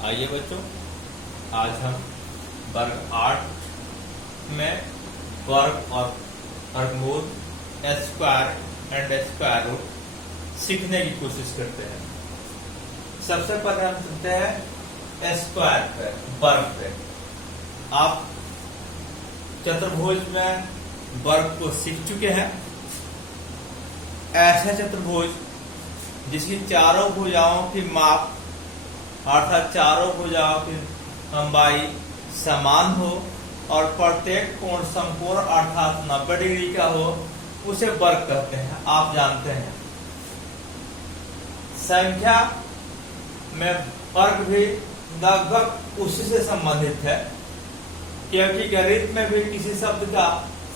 आइए बच्चों, आज हम वर्ग 8 में वर्ग और वर्गमूल, स्क्वायर एंड स्क्वायर रूट सीखने की कोशिश करते हैं। सबसे पहले हम चलते हैं स्क्वायर पे, वर्ग पे। आप चतुर्भुज में वर्ग को सीख चुके हैं। ऐसा चतुर्भुज जिसकी चारों भुजाओं की माप अर्थात चारों भुजाओं की लंबाई समान हो और प्रत्येक कोण समकोण अर्थात 90 डिग्री का हो, उसे वर्ग कहते हैं। आप जानते हैं संख्या में वर्ग भी लगभग उसी से संबंधित है, क्योंकि गणित में भी किसी शब्द का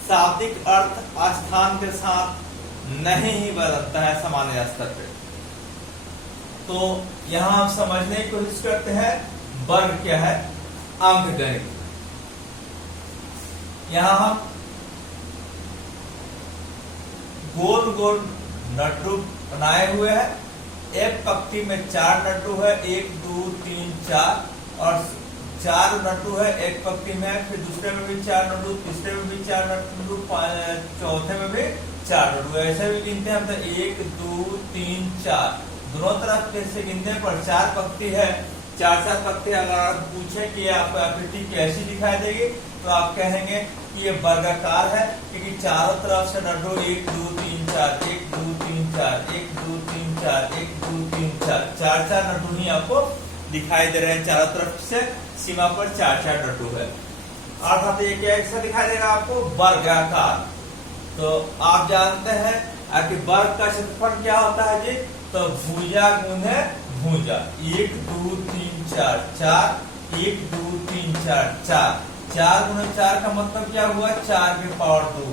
शाब्दिक अर्थ स्थान के साथ नहीं ही बदलता है सामान्य स्तर पे। तो यहां हम समझने की कोशिश करते हैं वर्ग क्या है, अंकगणित। यहां हम गोल गोल नटरू बनाए हुए हैं। एक पंक्ति में 4 नटरू है, 1 2 3 4, और 4 नटरू है एक पंक्ति में, फिर दूसरे में भी 4 नटरू, तीसरे में भी 4 नटरू, चौथे में भी 4 नटरू। ऐसे भी गिनते हैं हम तो 1 2 3 4 दोनों तरफ से गिनने पर 4 पंक्ति है। 4 पंक्ति अगर आप पूछे कि आपको आकृति कैसी दिखाई देगी, तो आप कहेंगे कि ये वर्गाकार है, क्योंकि चारों तरफ से नटरू 1 2 3 4 1 2 3 4 1 2 3 4 1 2 3 4 4 नटरू ही आपको दिखाई दे रहे हैं। चारों तरफ से सीमा पर 4 नटरू है, अर्थात ये कैसा दिखाई देगा आपको, वर्गाकार। तो आप जानते हैं कि वर्ग का क्षेत्रफल क्या होता है जी, तो भुजा गुने भुजा, 1 2 3 4 4 1 2 3 4 4 4 गुने 4 का मतलब क्या हुआ, 4 के पावर 2,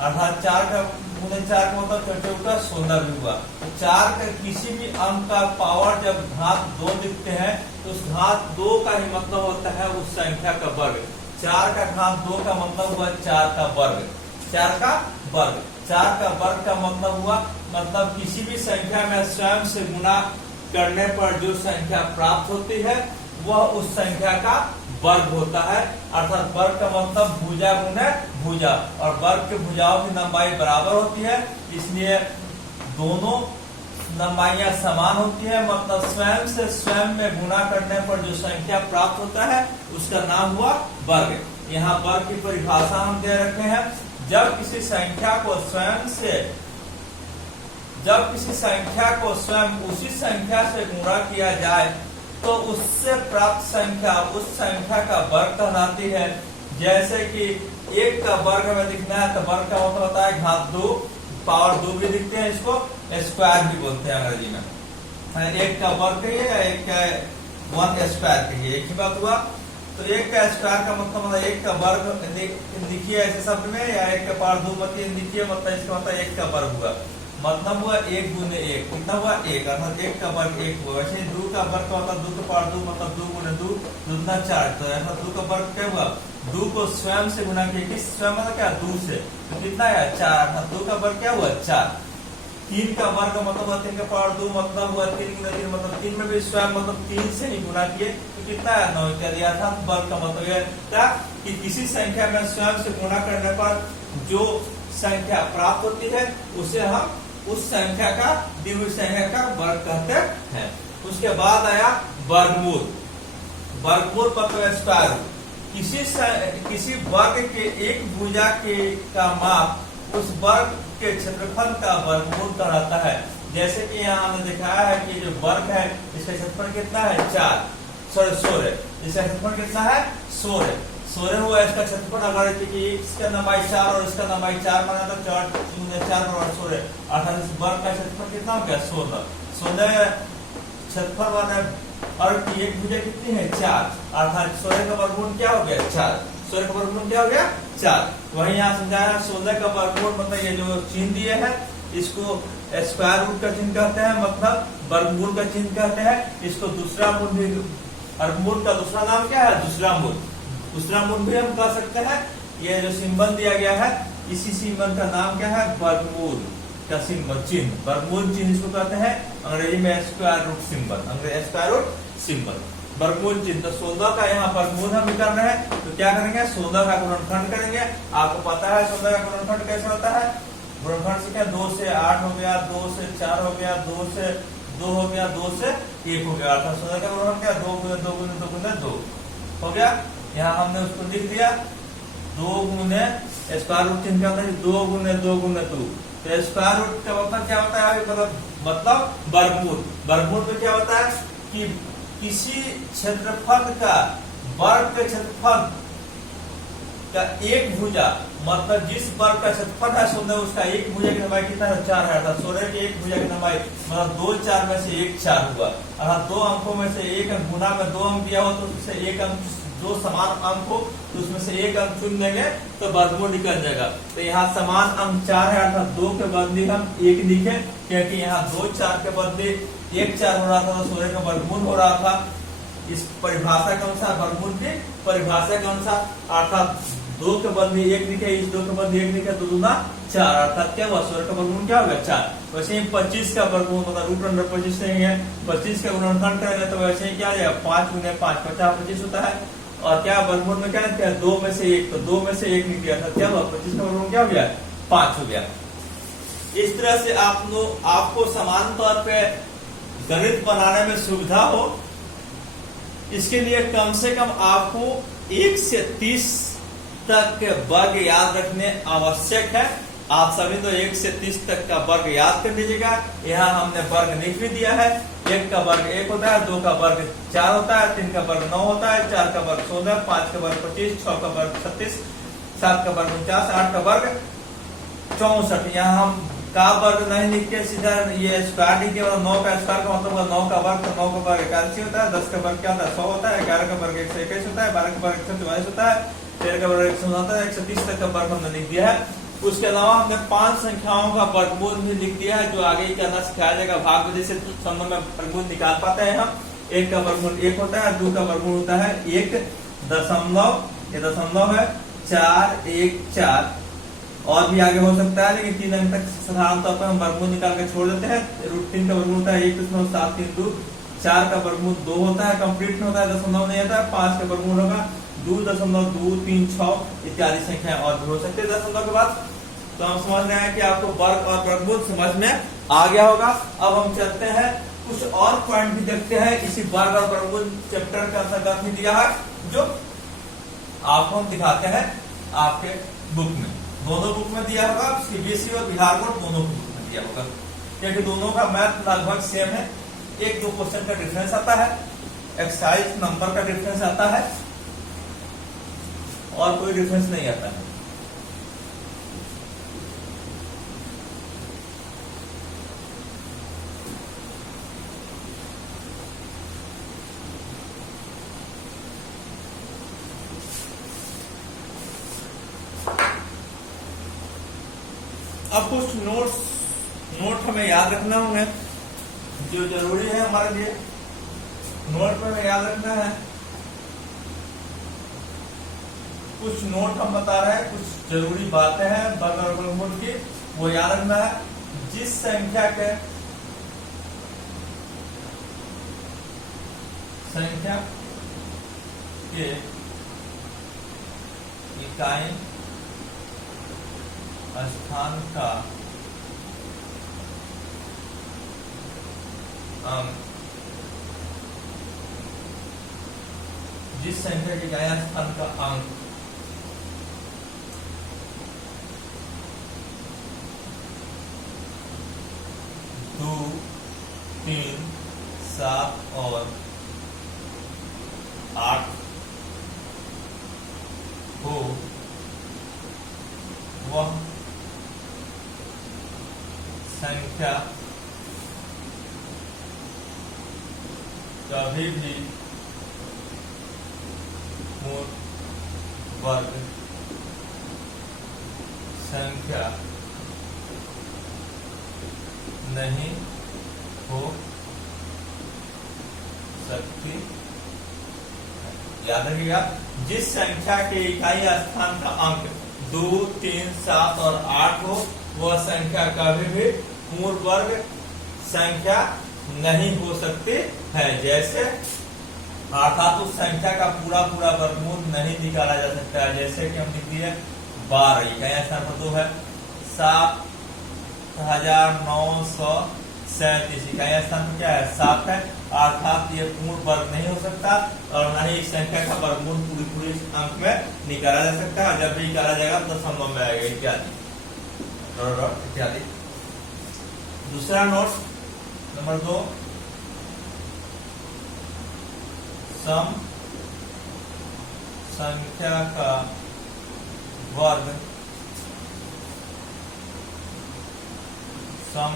अर्थात 4 का गुने 4 का मतलब छोटे का 16 भी हुआ। तो 4 का किसी भी अंक का पावर जब घात 2 दिखते हैं, तो उस घात 2 का ही मतलब होता है उस संख्या का वर्ग। 4 का घात 2 का मतलब हुआ 4 का वर्ग, 4 का वर्ग। 4 का वर्ग का मतलब हुआ, मतलब किसी भी संख्या में स्वयं से गुणा करने पर जो संख्या प्राप्त होती है वह उस संख्या का वर्ग होता है। अर्थात वर्ग का मतलब भुजा गुने भुजा, और वर्ग के भुजाओं की लंबाई बराबर होती है, इसलिए दोनों लंबाइयां समान होती है। मतलब स्वयं से स्वयं में गुणा करने पर जो संख्या प्राप्त होता है उसका नाम हुआ वर्ग। यहाँ वर्ग की परिभाषा हम दे रखे हैं। जब किसी संख्या को स्वयं उसी संख्या से गुणा किया जाए, तो उससे प्राप्त संख्या उस संख्या का वर्ग कहलाती है। जैसे कि 1 का वर्ग हमें दिखना है, तो वर्ग का मतलब होता है घात 2, पावर 2 भी दिखते हैं, इसको स्क्वायर भी बोलते हैं अंग्रेजी में। 1 का वर्ग कहिए या 1 का 1 स्क्वायर कहिए, एक ही बात हुआ। तो 1 का स्क्वायर का मतलब 1 का वर्ग लिखिए ऐसे शब्द में, या 1 का पावर 2 मत लिखिए, मतलब इसका मतलब 1 का वर्ग हुआ, मतलब हुआ 1 गुने 1, कितना हुआ 1, अर्थात 1 का वर्ग 1 हुआ। वैसे 2 का वर्ग का मतलब 2 का पावर 2 मतलब 2 गुने 2 दूना 4, तो ऐसा 2 का वर्ग क्या हुआ, 2 को स्वयं से गुना किया, किस स्वयं मतलब क्या, 2 से, तो कितना है 4, अर्थात 2 का वर्ग क्या हुआ 4। 3 का वर्ग मतलब हुआ 3 का पावर 2 मतलब हुआ 3 गुना 3, मतलब 3 में भी स्वयं मतलब 3 से ही गुना किए, तो कितना है 9 इत्यादि। अर्थात वर्ग का मतलब यह था कि किसी संख्या में स्वयं से गुणा करने पर जो संख्या प्राप्त होती है उसे हम उस संख्या का दी हुई संख्या का वर्ग कहते हैं। उसके बाद आया वर्गमूल। वर्गमूल मतलब स्क्वायर। किसी वर्ग के एक भुजा के का माप उस वर्ग के क्षेत्रफल का वर्गमूल कहलाता है। जैसे कि यहाँ हमने दिखाया है कि जो वर्ग है इसका क्षेत्रफल कितना है 16, इसका क्षेत्रफल कितना है 16 हुआ इसका क्षेत्रफल। अगर इसका लंबाई 4 और इसका लंबाई 4 बना तो 4 बराबर 16, अर्थात इस वर्ग का क्षेत्रफल कितना हो गया 16 क्षेत्रफल वाला। और एक भुजा कितनी है 4, अर्थात 16 का वर्गमूल क्या हो गया 4, 16 का वर्गमूल क्या हो गया 4। वही यहाँ समझाया 16 का वर्गमूल मतलब ये जो चिन्ह दिए है इसको स्क्वायर रूट का चिन्ह कहते हैं, मतलब वर्गमूल का चिन्ह कहते हैं। इसको दूसरा मूल भी, वर्गमूल का दूसरा नाम क्या है, दूसरा मूल भी हम कह सकते हैं। ये जो सिंबल दिया गया है इसी सिंबल का नाम क्या है, वर्गमूल का सिंबल चिन्ह, वर्गमूल चिन्ह इसको कहते हैं अंग्रेजी में स्क्वायर रूट सिंबल, अंग्रेजी स्क्वायर रूट सिंबल। वर्गमूल चिन्ह, तो 16 का यहाँ वर्गमूल हम कर रहे हैं, तो क्या करेंगे 16 का गुणनखंड करेंगे। आपको पता है 16 का गुणनखंड कैसे होता है, गुणनखंड से क्या 2 से 8 हो गया, 2 से 4 हो गया, 2 से 2 हो गया, 2 से 1 हो गया, अर्थात 16 का गुणनखंड क्या 2 गुने 2 गुने 2 गुने 2 हो गया। यहाँ हमने उसको लिख दिया 2 गुने स्क्वायर रूट चिन्ह क्या होता है 2 गुने 2 गुने 2, तो स्क्वायर रूट का मतलब क्या होता है, मतलब वर्गमूल। वर्गमूल में क्या होता है कि किसी क्षेत्रफल का वर्ग के क्षेत्रफल का एक भुजा, मतलब जिस वर्ग का क्षेत्रफल है 16 उसका एक भुजा की लंबाई कितना है 4 है, अर्थात 16 की एक भुजा की लंबाई मतलब 2 4 में से 1 4 हुआ, अर्थात 2 अंकों में से एक अंक गुना में 2 अंक दिया हो तो उससे एक अंक, 2 समान अंक हो तो उसमें से एक अंक चुन लेंगे तो वर्गमूल निकल जाएगा। तो यहाँ समान अंक 4 है, अर्थात 2 के बदले हम 1 लिखे, क्योंकि यहाँ 2 4 के बदले 1 4 हो रहा था तो 16 का वर्गमूल हो रहा था। इस परिभाषा के अनुसार, वर्गमूल की परिभाषा के अनुसार, अर्थात 2 के बदले 1 लिखे, इस 2 के बदले 1 लिखे तो 2 दूना 4, अर्थात क्या हुआ 16 का वर्गमूल क्या होगा 4। वैसे ही 25 का वर्गमूल मतलब रूट अंडर 25 नहीं है, 25 का गुणनखंड करेंगे तो वैसे ही क्या आ जाएगा 5 गुने 5 50 25 होता है, और क्या वर्गमूल में क्या है 2 में से 1, तो 2 में से 1 निकला था, क्या हुआ 25 का वर्गमूल क्या हो गया 5 हो गया। इस तरह से आपको समान तौर पे गणित बनाने में सुविधा हो, इसके लिए कम से कम आपको 1 से 30 तक के वर्ग याद रखने आवश्यक है। आप सभी तो 1 से 30 तक का वर्ग याद कर लीजिएगा। यहाँ हमने वर्ग लिख भी दिया है, 1 का वर्ग 1 होता है, 2 का वर्ग 4 होता है, 3 का वर्ग 9 होता है, 4 का वर्ग 16, 5 का वर्ग 25, 6 का वर्ग 36, 7 का वर्ग 49, 8 का वर्ग 64। यहाँ हम का वर्ग नहीं लिख के सीधा ये स्क्वायर लिख के, 9 का स्क्वायर का मतलब 9 का वर्ग, तो 9 का वर्ग 81 होता है, 10 का वर्ग क्या होता है 100 होता है, 11 का वर्ग 121 होता है, 12 का वर्ग 144 होता है, 13 का वर्ग 169 है, 130 तक का वर्ग हमने लिख दिया है। उसके अलावा हमने 5 संख्याओं का वर्गमूल भी लिख दिया है, जो आगे करना सिखाया जाएगा भाग विधि से, तो सब में वर्गमूल निकाल पाते हैं हम। 1 का वर्गमूल 1 होता है, 2 का वर्गमूल होता है 1 दशमलव, ये दशमलव है 4 1 4, और भी आगे हो सकता है, लेकिन 3 अंक तक साधारण तौर पर हम वर्गमूल निकाल के छोड़ देते हैं। रूट 3 का वर्गमूल होता है 1.732, 4 का वर्गमूल 2 होता है, कंप्लीट में होता है, दशमलव नहीं आता है, 5 का वर्गमूल होगा 2.236 इत्यादि संख्या और भी हो सकते हैं दशमलव के बाद। तो हम समझ रहे हैं कि आपको वर्ग और वर्गमूल समझ में आ गया होगा। अब हम चलते हैं कुछ और पॉइंट भी देखते हैं इसी वर्ग और वर्गमूल चैप्टर के अंतर्गत ही दिया है, जो आपको हम दिखाते हैं आपके बुक में, दोनों बुक में दिया होगा, सीबीएसई और बिहार बोर्ड दोनों की बुक में दिया होगा, क्योंकि दोनों का मैथ लगभग सेम है। 1-2 क्वेश्चन का डिफरेंस आता है, एक्सरसाइज नंबर का डिफरेंस आता है, और कोई डिफरेंस नहीं आता है। अब कुछ नोट हमें याद रखना होंगे, जो जरूरी है हमारे लिए। नोट में हमें याद रखना है, कुछ नोट हम बता रहे हैं, कुछ जरूरी बातें हैं वर्ग और वर्गमूल की, वो याद रखना है। जिस संख्या के इकाई स्थान का अंक, जिस संख्या की इकाई स्थान का अंक 2 3 7 और 8 हो, वह संख्या कभी भी मूल वर्ग संख्या नहीं हो सकती। याद रखिएगा, जिस संख्या के इकाई स्थान का अंक 2 3 7 और 8 हो, वह संख्या कभी भी मूल वर्ग संख्या नहीं हो सकती है। जैसे अर्थात उस संख्या का पूरा पूरा वर्गमूल नहीं निकाला जा सकता है। जैसे कि हम लिख दिए 12, क्या स्थान पर 2 है, 7937, का स्थान पर क्या है 7 है, अर्थात ये पूर्ण वर्ग नहीं हो सकता और न ही इस संख्या का वर्गमूल पूरी अंक में निकाला जा सकता है। जब भी निकाला जाएगा तो दशमलव में आएगा इत्यादि इत्यादि। दूसरा नोट नंबर 2, सम संख्या का वर्ग सम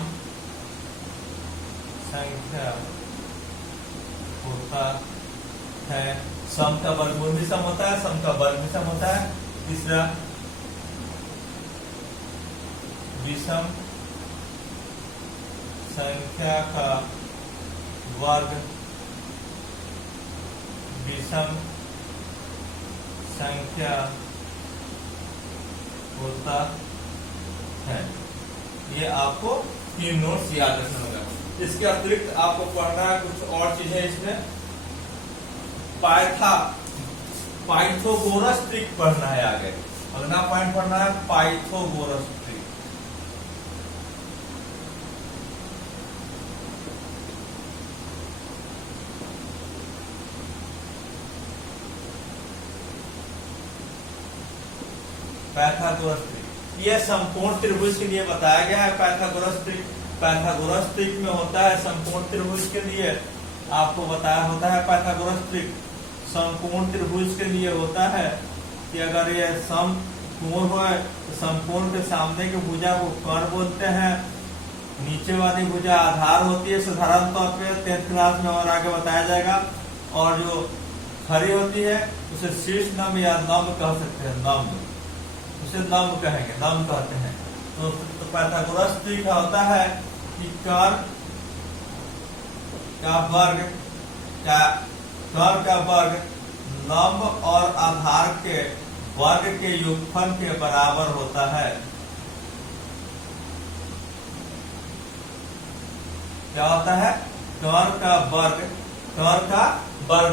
संख्या होता है, सम का वर्गमूल भी सम होता है, सम का वर्ग भी सम होता है। तीसरा, विषम संख्या का वर्ग विषम संख्या होता है। ये आपको 3 नोट्स याद रखना होगा। इसके अतिरिक्त आपको पढ़ना है कुछ और चीजें इसमें। पाइथागोरस ट्रिक पढ़ना है आगे, अगला पॉइंट पढ़ना है पाइथागोरस ट्रिक। पाइथागोरस ट्रिक ये संपूर्ण त्रिभुज के लिए बताया गया है। पाइथागोरस ट्रिक में होता है संपूर्ण त्रिभुज के लिए आपको बताया होता है। पाइथागोरस ट्रिक संपूर्ण त्रिभुज के लिए होता है कि अगर ये समकोण हो तो समकोण के सामने की भुजा को कर्ण बोलते हैं, नीचे वाली भुजा आधार होती है साधारण तौर पे 10th क्लास में और आगे बताया जाएगा, और जो खड़ी होती है उसे शीर्ष नम या नम कह सकते हैं, उसे नम कहेंगे, नम कहते हैं। तो पाइथागोरस ट्रिक होता है कि कर्ण का वर्ग लंब और आधार के वर्ग के योगफल के बराबर होता है। क्या होता है? कर्ण का वर्ग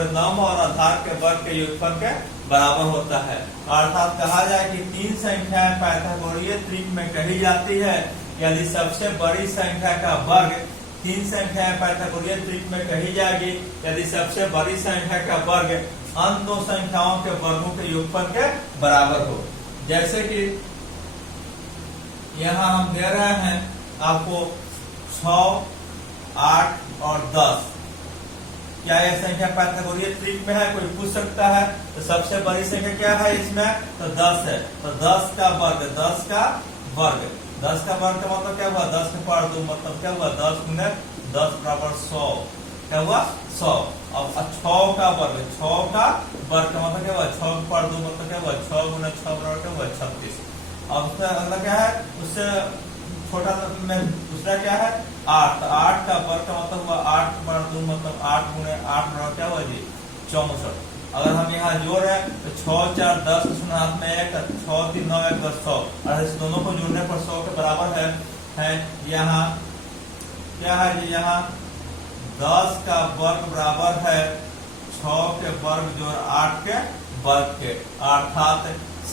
लंब और आधार के वर्ग के योगफल के बराबर होता है। अर्थात कहा जाए कि 3 संख्याएं पाइथागोरीय ट्रिक में कही जाती है। यदि सबसे बड़ी संख्या का वर्ग 3 संख्याएं पाइथागोरीय ट्रिक में कही जाएगी यदि सबसे बड़ी संख्या का वर्ग अन्य 2 संख्याओं के वर्गों के योगफल के बराबर हो। जैसे कि यहाँ हम दे रहे हैं आपको 6, 8 और 10। क्या यह संख्या पाइथागोरीय ट्रिक में है? कोई पूछ सकता है। तो सबसे बड़ी संख्या क्या है इसमें? तो 10 है। तो 10 का वर्ग का मतलब क्या हुआ? 10 के पावर 2 मतलब क्या हुआ? 10 गुने 10 बराबर 100। क्या हुआ? 100। अब 6 का वर्ग का मतलब क्या हुआ? 6 के पावर 2 मतलब क्या हुआ? 6 गुने 6 बराबर क्या हुआ? 36। अब उसका अगला क्या है? उससे छोटा में दूसरा क्या है? 8। तो 8 का वर्ग का मतलब हुआ 8 के पावर 2 मतलब 8 गुने 8 बराबर क्या हुआ जी? 64। अगर हम यहाँ जोड़ है तो 6, 4, 10 हाथ में 1, 6, 3, 9, 1, 10, 100। और इस दोनों को जोड़ने पर 100 के बराबर है। यहाँ क्या है जी? यहाँ 10 का वर्ग बराबर है 6 के वर्ग जोड़ 8 के वर्ग के। अर्थात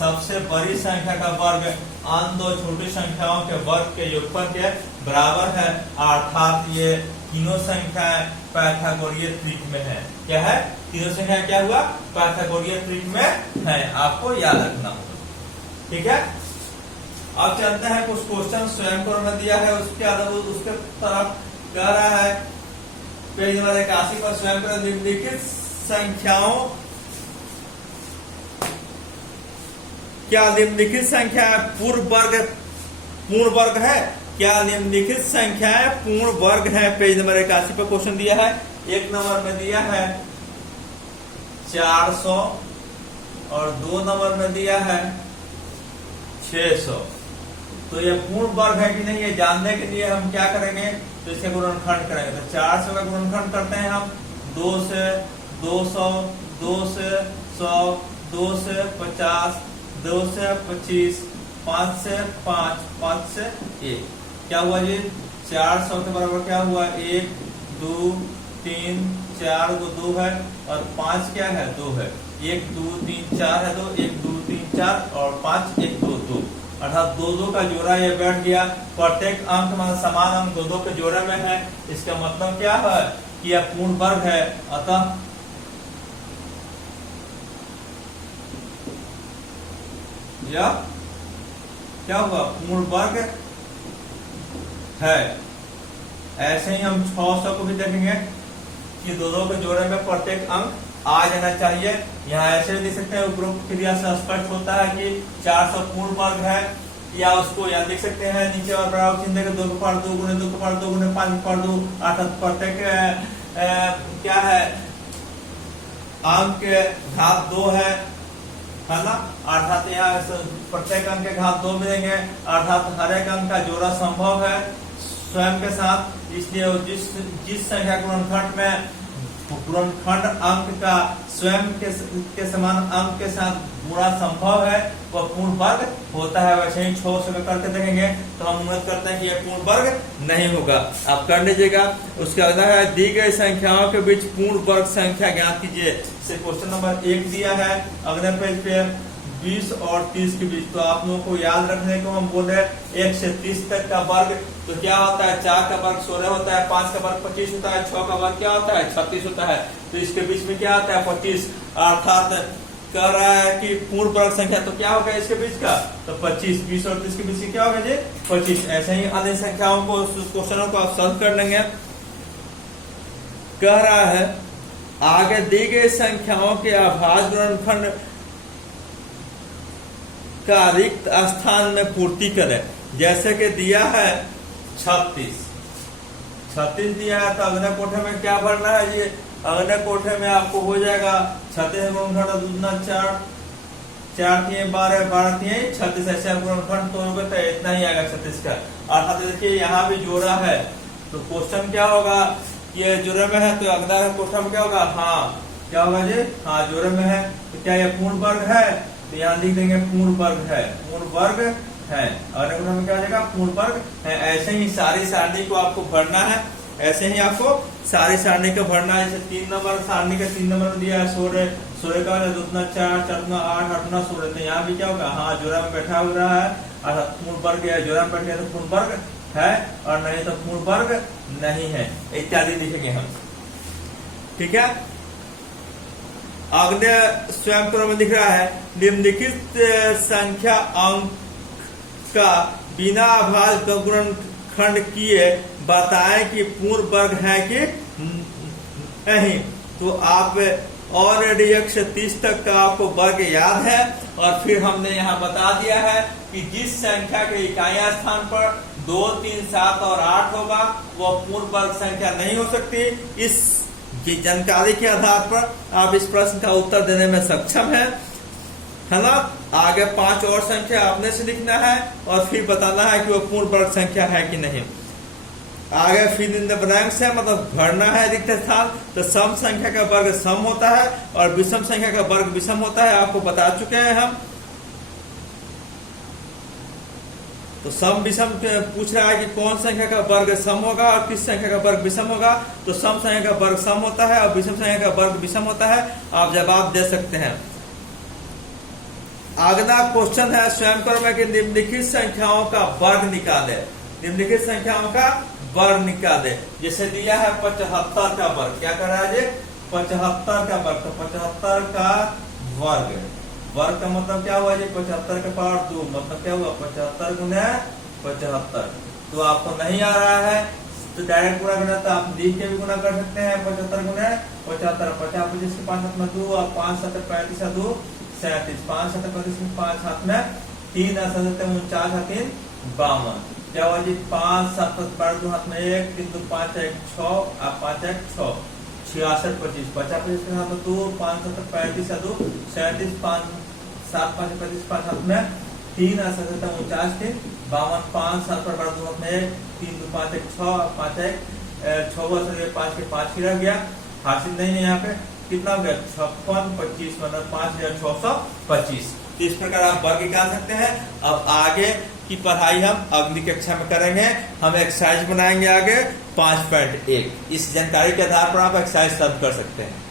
सबसे बड़ी संख्या का वर्ग अन्य 2 छोटी संख्याओं के वर्ग के योगफल के बराबर है। अर्थात ये तीनों संख्याएं पाइथागोरीय ट्रिक में है। क्या है? तीनों संख्या क्या हुआ? पाइथागोरीय ट्रिक में है। आपको याद रखना होगा। ठीक है। अब चलते हैं कुछ क्वेश्चन स्वयं को में दिया है उसके तरफ कह रहा है पेज नंबर 81 पर स्वयं को निम्नलिखित संख्याओं क्या निम्नलिखित संख्या पूर्ण वर्ग है? क्या निम्नलिखित संख्याएं पूर्ण वर्ग है? पेज नंबर 81 पर क्वेश्चन दिया है। 1 नंबर में दिया है 400 और 2 नंबर में दिया है 600। तो ये पूर्ण वर्ग है कि नहीं ये जानने के लिए हम क्या करेंगे? तो इसके गुणनखंड करेंगे। तो 400 का गुणनखंड करते हैं हम 2 से 200, 2 से 100, 2 से 50, 2 से 25, 5 से 5, 5 से 1। क्या हुआ जी? 400 के बराबर क्या हुआ? 1, 2, 3, 4 को 2 है और 5 क्या है 2 है, 1 2 3 4 है 2, 1 2 3 4 और 5 1 2 2, अर्थात 2 2 का जोड़ा ये बैठ गया। प्रत्येक अंक मतलब समान अंक 2 2 के जोड़े में है, इसका मतलब क्या है कि यह पूर्ण वर्ग है। अतः यह क्या हुआ, पूर्ण वर्ग है। ऐसे ही हम 600 को भी देखेंगे कि 2 2 के जोड़े में प्रत्येक अंक आ जाना चाहिए। यहाँ ऐसे भी देख सकते हैं, उपरोक्त क्रिया से स्पष्ट होता है कि 400 पूर्ण वर्ग है, या उसको यहाँ देख सकते हैं नीचे और बराबर चिन्ह देकर 2 के पावर 2 गुने 2 के पावर 2 गुने 5 के पावर 2, अर्थात प्रत्येक क्या है अंक घात 2 है ना, अर्थात यहाँ प्रत्येक अंक के घात 2 मिलेंगे, अर्थात हर एक अंक का जोड़ा संभव है स्वयं के साथ। इसलिए जिस संख्या गुणनखंड में गुणनखंड अंक का स्वयं के समान अंक के साथ गुणा संभव है वह पूर्ण वर्ग होता है। वैसे ही 600 में करके देखेंगे तो हम उम्मीद करते हैं कि यह पूर्ण वर्ग नहीं होगा। आप कर लीजिएगा। उसके अगला है दी गई संख्याओं के बीच पूर्ण वर्ग संख्या ज्ञात कीजिए। क्वेश्चन नंबर 1 दिया है अगले पेज पे 20 और 30 के बीच। तो आप लोगों को याद रखने को हम बोल रहे हैं 1 से 30 तक का वर्ग तो क्या होता है, 4 का वर्ग 16 होता है, 5 का वर्ग 25 होता है, 6 का वर्ग क्या होता है 36 होता है। तो इसके बीच में क्या आता है 25, अर्थात कह रहा है कि पूर्ण वर्ग संख्या तो क्या होगा इसके बीच का, तो 25। 20 और 30 के बीच में क्या होगा जी 25। ऐसे ही अन्य संख्याओं को क्वेश्चनों को आप सॉल्व कर लेंगे। कह रहा है आगे दी गई संख्याओं के अभाज्य गुणनखंड का रिक्त स्थान में पूर्ति करें। जैसे कि दिया है 36 दिया है, तो अगले कोठे में क्या भरना है जी, अगले कोठे में आपको हो जाएगा 36 गुणनखंड दूना 4 4 3 12 12 3 36, ऐसे गुणनखंड तोड़ोगे तो इतना ही आएगा 36 का। अर्थात देखिए यहाँ भी जोड़ा है तो क्वेश्चन क्या होगा, ये जोड़े में है तो अगला क्वेश्चन क्या होगा, हाँ क्या होगा जी, हाँ जोड़े में है तो क्या यह पूर्ण वर्ग है, तो यहाँ लिख देंगे पूर्ण वर्ग है, पूर्ण वर्ग है। अगले क्वेश्चन में क्या हो जाएगा पूर्ण वर्ग है। ऐसे ही सारी सारणी को आपको भरना है, ऐसे ही आपको सारी सारणी को भरना है। जैसे 3 नंबर सारणी का 3 नंबर दिया है 16 का 2 4 4 8 8 9 16, तो यहाँ भी क्या होगा, हाँ जोड़ा में बैठा हुआ है, अर्थात पूर्ण वर्ग है, जोड़ा में बैठ गया तो पूर्ण वर्ग है और नहीं तो पूर्ण वर्ग नहीं है, इत्यादि लिखेंगे हम। ठीक है। अगले स्वयं क्रम में दिख रहा है निम्नलिखित संख्या अंक का बिना अभाज्य गुणनखंड किए बताएं कि पूर्ण वर्ग है कि नहीं। तो आप ऑलरेडी 1 से 30 तक का आपको वर्ग याद है और फिर हमने यहाँ बता दिया है कि जिस संख्या के इकाइयां स्थान पर 2 3 7 और 8 होगा वह पूर्ण वर्ग संख्या नहीं हो सकती। इस जानकारी के आधार पर आप इस प्रश्न का उत्तर देने में सक्षम है ना। आगे 5 और संख्या आपने से लिखना है और फिर बताना है कि वो पूर्ण वर्ग संख्या है कि नहीं। आगे फिर इन द ब्लैंक्स है, मतलब भरना है रिक्त स्थान। तो सम संख्या का वर्ग सम होता है और विषम संख्या का वर्ग विषम होता है, आपको बता चुके हैं हम। तो सम विषम पूछ रहा है कि कौन संख्या का वर्ग सम होगा और किस संख्या का वर्ग विषम होगा। तो सम संख्या का वर्ग सम होता है और विषम संख्या का वर्ग विषम होता है। आप जवाब दे सकते हैं। अगला क्वेश्चन है स्वयं क्रम के निम्नलिखित संख्याओं का वर्ग निकाले। निम्नलिखित संख्याओं का वर्ग निकाले। जैसे दिया है 75 का वर्ग, क्या कर रहा है जी 75 का वर्ग, तो 75 का वर्ग, वर्ग का मतलब क्या हुआ जी 75 के पावर 2, मतलब क्या हुआ 75 गुना 75। तो आपको नहीं आ रहा है तो डायरेक्ट गुना करना, तो आप लिख के भी गुना कर सकते हैं 75 गुना 75। 50 25 के 5 हाथ में 2 और 5 7 35 2 37, 5 7 35 में 5 हाथ में 3 49 हाथ 3 52। क्या हुआ जी 5 7 2 हाथ में 1 3 2 5 1 6 और 5 1 6 66 25 50 25 के हाथ में 2 5 7 35 2 37 5 7 5 35 5 हाथ में 3 और 7 49 3 52 5 7 2 हाथ में 1 3 2 5 1 6 5 1 6 5 के 5 ही रह गया, हासिल नहीं है। यहाँ पे कितना हो गया 56 25 मतलब 5625। तो इस प्रकार आप वर्ग निकाल सकते हैं। अब आगे की पढ़ाई हम अगली कक्षा में करेंगे। हम एक्सरसाइज बनाएंगे आगे 5.1। इस जानकारी के आधार पर आप एक्सरसाइज सॉल्व कर सकते हैं।